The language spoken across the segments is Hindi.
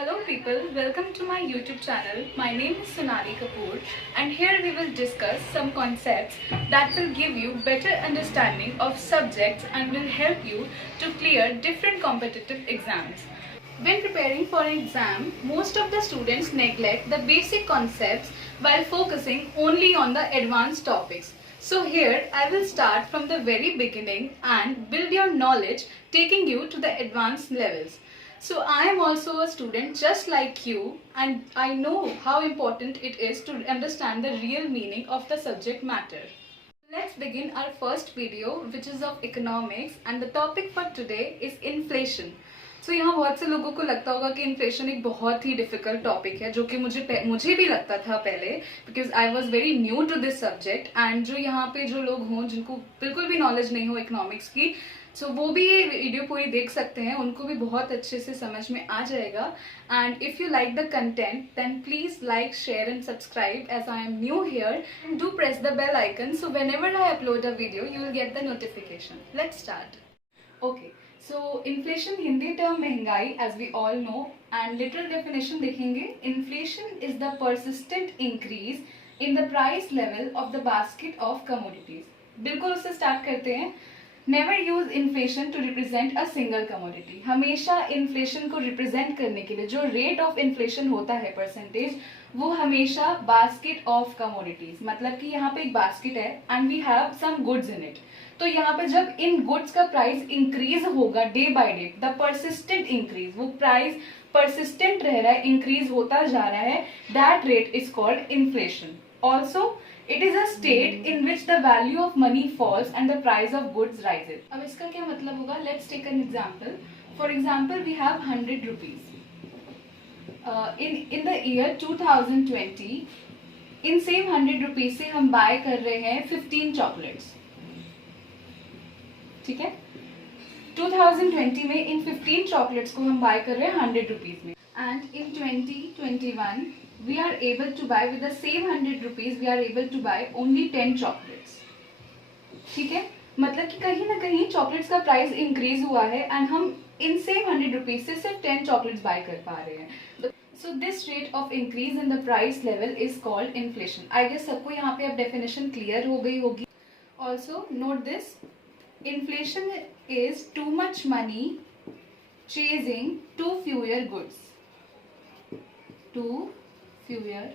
Hello people, welcome to my YouTube channel. My name is Sonali Kapoor and here we will discuss some concepts that will give you better understanding of subjects and will help you to clear different competitive exams. When preparing for an exam, most of the students neglect the basic concepts while focusing only on the advanced topics. So here I will start from the very beginning and build your knowledge, taking you to the advanced levels. So I am also a student just like you and I know how important it is to understand the real meaning of the subject matter. Let's begin our first video which is of economics and the topic for today is inflation. So यहाँ बहुत से लोगों को लगता होगा कि इन्फ्लेशन एक बहुत ही डिफिकल्ट टॉपिक है जो कि मुझे भी लगता था पहले because I was very new to this subject and जो यहाँ पे जो लोग हों जिनको बिल्कुल भी नॉलेज नहीं हो इकोनॉमिक्स की सो वो भी ये वीडियो पूरी देख सकते हैं, उनको भी बहुत अच्छे से समझ में आ जाएगा. And if you like the content then please like share and subscribe as I am new here and do press the bell icon so whenever I upload a video you will get the notification. Let's start. Okay, so inflation Hindi term महंगाई as we all know and literal definition देखेंगे. Inflation is the persistent increase in the price level of the basket of commodities. बिल्कुल उससे स्टार्ट करते हैं. Never use inflation to represent a single commodity. हमेशा इन्फ्लेशन को रिप्रेजेंट करने के लिए जो रेट ऑफ इन्फ्लेशन होता है परसेंटेज वो हमेशा बास्केट ऑफ कमोडिटीज, मतलब कि यहाँ पे एक बास्केट है and we have some goods in it. तो यहाँ पे जब इन गुड्स का प्राइस इंक्रीज होगा day by day, the persistent increase, वो प्राइस परसिस्टेंट रह रहा है, इंक्रीज होता जा रहा है, that rate is called inflation. Also it is a state in which the value of money falls and the price of goods rises. अब इसका क्या मतलब होगा? Let's take an example. For example, we have 100 rupees. In the year 2020, in same 100 rupees से हम buy कर रहे हैं 15 chocolates. ठीक है? 2020 में इन 15 chocolates को हम buy कर रहे हैं 100 rupees में. And in 2021, we are able to buy with the same 100 rupees, we are able to buy only 10 chocolates. ठीक है, मतलब कि कहीं ना कहीं चॉकलेट्स का प्राइस इंक्रीज हुआ है एंड हम इन सेम 100 रुपीज से सिर्फ 10 चॉकलेट्स बाय कर पा रहे हैं. So this rate of increase in the price level is called inflation. I guess सबको यहाँ पे अब डेफिनेशन क्लियर हो गई होगी. Also note this, inflation is too much money chasing too fewer goods. Too fewer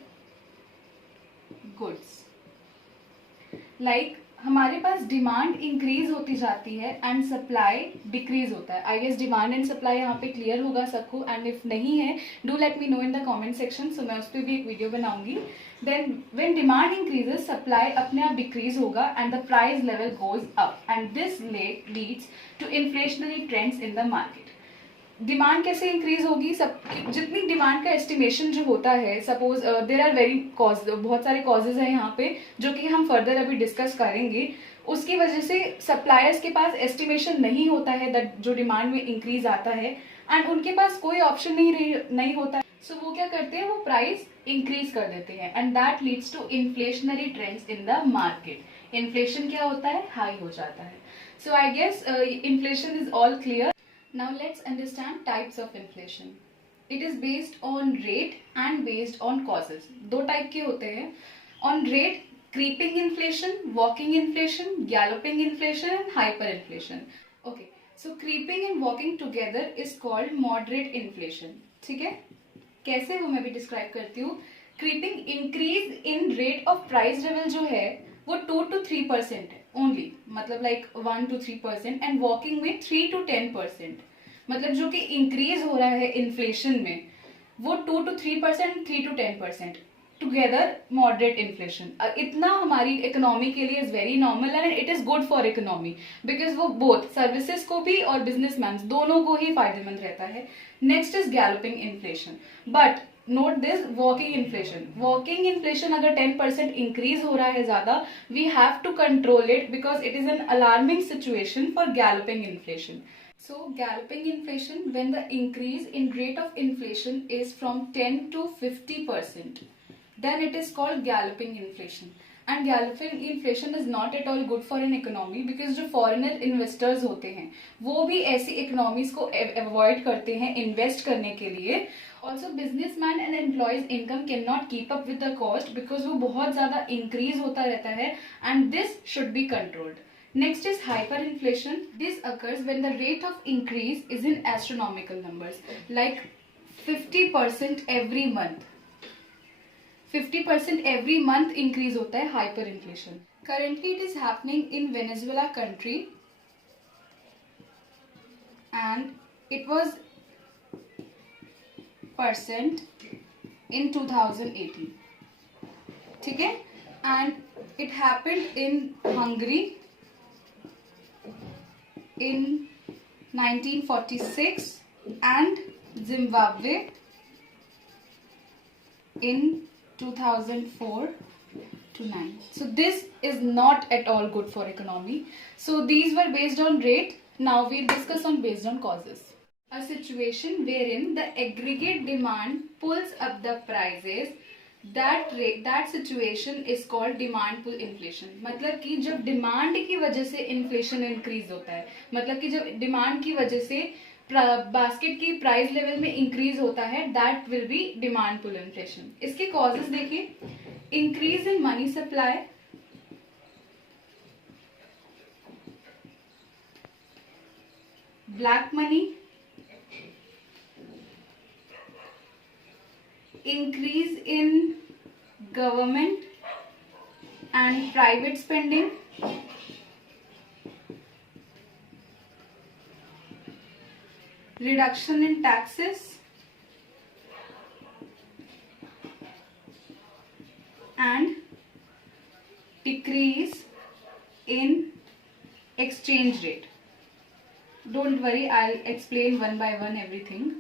goods. Like हमारे पास डिमांड इंक्रीज होती जाती है एंड सप्लाई डिक्रीज होता है. I guess demand and supply यहाँ पे क्लियर होगा सबको एंड इफ नहीं है do let me know in the comment section, so मैं उस पर भी एक वीडियो बनाऊंगी. Then when demand increases supply अपने आप डिक्रीज होगा and the price level goes up and this leads to inflationary trends in the market. Demand कैसे इंक्रीज होगी? सब जितनी डिमांड का एस्टिमेशन जो होता है, suppose there are very cause, बहुत सारे कॉजेज हैं यहाँ पे जो कि हम फर्दर अभी डिस्कस करेंगे. उसकी वजह से सप्लायर्स के पास एस्टिमेशन नहीं होता है दैट जो डिमांड में इंक्रीज आता है एंड उनके पास कोई ऑप्शन नहीं होता है. सो वो क्या करते हैं, वो प्राइस इंक्रीज कर देते हैं and that leads to inflationary trends in the market. Inflation क्या होता है? हाई हो जाता है. So I guess inflation is all clear. Now let's understand types of inflation. It is based on rate and based on causes. दो टाइप के होते हैं. On rate, creeping inflation, walking inflation, galloping inflation and hyperinflation. Okay, so creeping and walking together is called moderate inflation. ठीक है? कैसे वो मैं भी डिस्क्राइब करती हूँ. Creeping increase in rate of price level जो है वो 2 to 3% है ओनली, मतलब लाइक 1 to 3% एंड वॉकिंग में 3 to 10%. मतलब जो कि इंक्रीज हो रहा है इन्फ्लेशन में वो 2 to 3%, 3 to 10% together moderate inflation. इतना हमारी इकोनॉमी के लिए is very normal and it is good for economy because वो बोथ सर्विसेज को भी और बिजनेसमैन दोनों को ही फायदेमंद रहता है. Next is galloping inflation. But note this, walking inflation. Walking inflation अगर 10% इंक्रीज हो रहा है ज्यादा, we have to control it because it is an alarming situation for galloping inflation. So galloping inflation, when the increase in rate of inflation is from 10 to 50%, then it is called galloping inflation. And galloping inflation is not at all good for an economy, because जो फॉरेनर इन्वेस्टर्स होते हैं वो भी ऐसी इकोनॉमीज को अवॉइड करते हैं इन्वेस्ट करने के लिए. Also businessman and employees income can not keep up with the cost, because वो बहुत ज्यादा इंक्रीज होता रहता है and this should be controlled. Next is hyperinflation. This occurs when the rate of increase is in astronomical numbers, like 50% every month. 50% every month increase होता है hyperinflation. Currently it is happening in Venezuela country and it was percent in 2018. ठीक है? And it happened in Hungary in 1946 and Zimbabwe in 2004 to 9. So this is not at all good for economy. So these were based on rate. Now we'll discuss on based on causes. A situation wherein the aggregate demand pulls up the prices, that situation is called demand pull inflation. मतलब कि जब डिमांड की वजह से इन्फ्लेशन इंक्रीज होता है, मतलब कि जब डिमांड की वजह से बास्केट की प्राइस लेवल में इंक्रीज होता है, that will be demand pull inflation. इसके कॉजेस देखिए. Increase in money supply, black money, increase in government and private spending, reduction in taxes, and decrease in exchange rate. Don't worry, I'll explain one by one everything.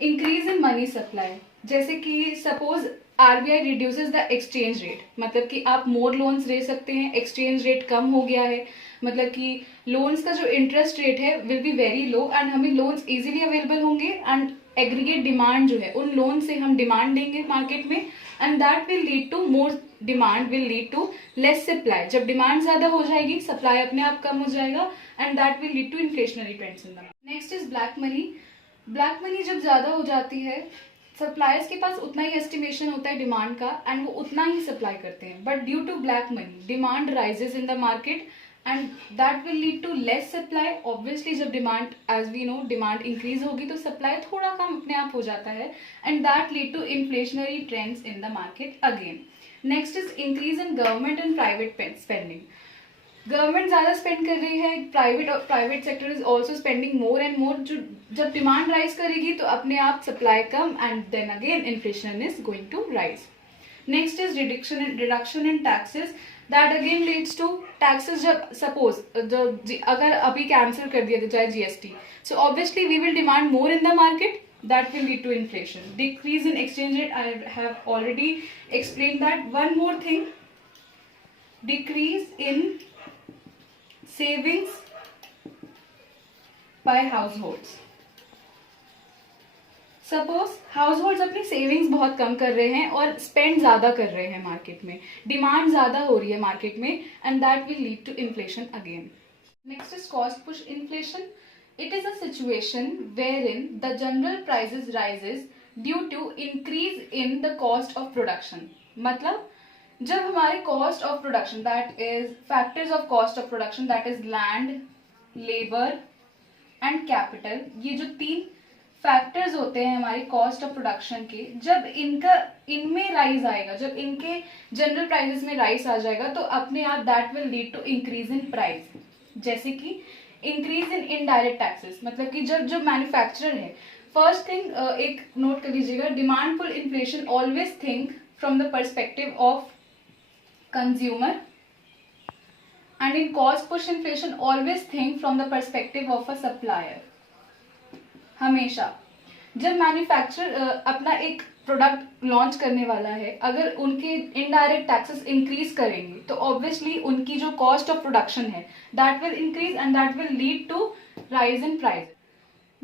Increase in money supply, जैसे कि suppose RBI reduces the exchange rate, मतलब कि आप मोर लोन्स ले सकते हैं, एक्सचेंज रेट कम हो गया है, मतलब कि लोन्स का जो इंटरेस्ट रेट है will be very low and हमें लोन्स इजीली अवेलेबल होंगे एंड एग्रीगेट डिमांड जो है उन लोन से हम डिमांड देंगे मार्केट में and that will lead to more demand will lead to less supply. जब डिमांड ज्यादा हो जाएगी सप्लाई अपने आप कम हो जाएगा and that will lead to inflationary trends in the. Next is black money. Black money जब ज्यादा हो जाती है, सप्लायर्स के पास उतना ही एस्टिमेशन होता है डिमांड का एंड वो उतना ही सप्लाई करते हैं, but due to black money demand rises in the market and that will lead to less supply. Obviously जब demand, as we know, demand increase होगी तो सप्लाई थोड़ा कम अपने आप हो जाता है and that lead to inflationary trends in the market again. Next is increase in government and private spending. Government ज्यादा स्पेंड कर रही है, private sector is also spending more and more. जब डिमांड राइज करेगी तो अपने आप सप्लाई कम and then again inflation is going to rise. Next is reduction in taxes. That again leads to taxes. जब सपोज अगर अभी कैंसिल कर दिया जाए GST, so obviously we will demand more in the market, that will lead to inflation. Decrease in exchange rate, I have already explained that. One more thing, decrease in savings by households. Suppose house अपनी सेविंग्स बहुत कम कर रहे हैं और स्पेंड ज्यादा कर रहे हैं मार्केट में, डिमांड ज्यादा हो रही है मार्केट में and that will lead to inflation again. Next is cost push inflation. It is a situation wherein the general prices rises due to increase in the cost of production. मतलब जब हमारे cost of production, that is factors of cost of production, that is land, labor and capital, ये जो तीन फैक्टर्स होते हैं हमारी कॉस्ट ऑफ प्रोडक्शन के, जब इनमें राइज आएगा, जब इनके जनरल प्राइसेस में राइज आ जाएगा तो अपने आप that will lead to increase in price. जैसे कि इंक्रीज इन इनडायरेक्ट टैक्सेस, मतलब कि जब जो मैन्युफैक्चरर है, फर्स्ट थिंग एक नोट कर लीजिएगा, demand pull inflation always think from the perspective of consumer and in cost push inflation always think from the perspective of a supplier. हमेशा जब मैन्युफैक्चरर अपना एक प्रोडक्ट लॉन्च करने वाला है, अगर उनके इनडायरेक्ट टैक्सेस इंक्रीज करेंगे तो ऑब्वियसली उनकी जो कॉस्ट ऑफ प्रोडक्शन है that will increase and that will lead to rise in price.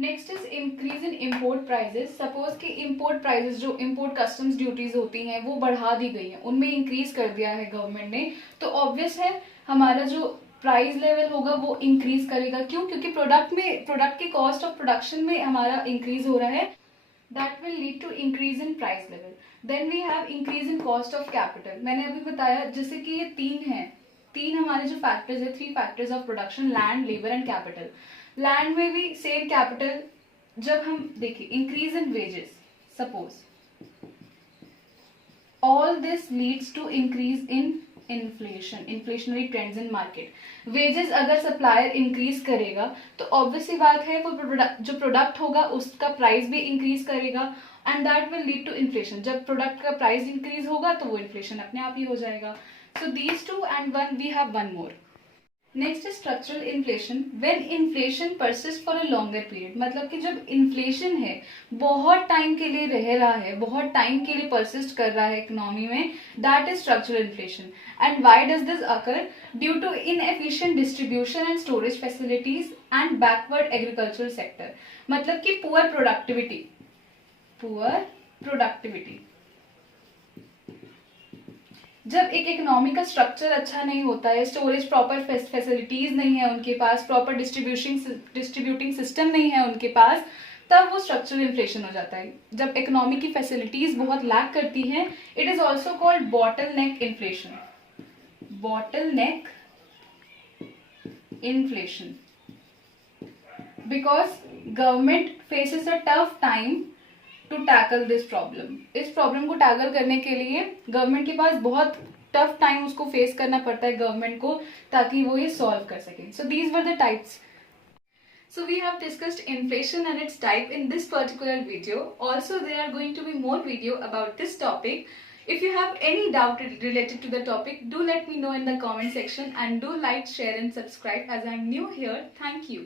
Next is increase in import prices. Suppose कि इम्पोर्ट प्राइजेस जो इम्पोर्ट कस्टम्स ड्यूटीज होती हैं वो बढ़ा दी गई हैं, उनमें इंक्रीज कर दिया है गवर्नमेंट ने, तो ऑब्वियस है हमारा जो प्राइस लेवल होगा वो इंक्रीज करेगा। क्यों? क्योंकि प्रोडक्ट की कॉस्ट ऑफ प्रोडक्शन में हमारा इंक्रीज हो रहा है, that will lead to increase in price level. Then we have increase in cost of capital. मैंने अभी बताया जैसे कि ये तीन हमारे जो फैक्टर्स है, 3 factors of production, land, labour and capital. Land में भी सेम कैपिटल, जब हम देखिए increase in wages, suppose all this leads to increase in inflationary trends in market. Wages अगर सप्लायर इंक्रीज करेगा तो ऑब्वियसली बात है वो जो प्रोडक्ट होगा उसका प्राइस भी इंक्रीज करेगा and that will lead to inflation. जब प्रोडक्ट का प्राइस इंक्रीज होगा तो वो इन्फ्लेशन अपने आप ही हो जाएगा। So these two and one we have one more. Next is structural inflation. When inflation persist for a longer period, मतलब कि जब इन्फ्लेशन है बहुत टाइम के लिए रह रहा है, बहुत टाइम के लिए परसिस्ट कर रहा है इकोनॉमी में, that is structural inflation. And why does this occur? Due to inefficient distribution and storage facilities and backward agricultural sector. मतलब कि पुअर प्रोडक्टिविटी। जब एक इकोनॉमी का स्ट्रक्चर अच्छा नहीं होता है, स्टोरेज प्रॉपर फैसिलिटीज नहीं है उनके पास, प्रॉपर डिस्ट्रीब्यूटिंग सिस्टम नहीं है उनके पास, तब वो स्ट्रक्चरल इन्फ्लेशन हो जाता है। जब इकोनॉमी की फैसिलिटीज बहुत लैक करती हैं, it is also called bottleneck inflation. Bottleneck inflation because government faces a tough time to tackle this problem. इस प्रॉब्लम को टैकल करने के लिए गवर्नमेंट के पास बहुत टफ टाइम उसको फेस करना पड़ता है गवर्नमेंट को, ताकि वो ये सॉल्व कर सके। So these were the types. So we have discussed inflation and its type in this particular video. Also there are going to be more video about this topic. If you have any doubt related to the topic, do let me know in the comment section and do like, share and subscribe as I am new here. Thank you.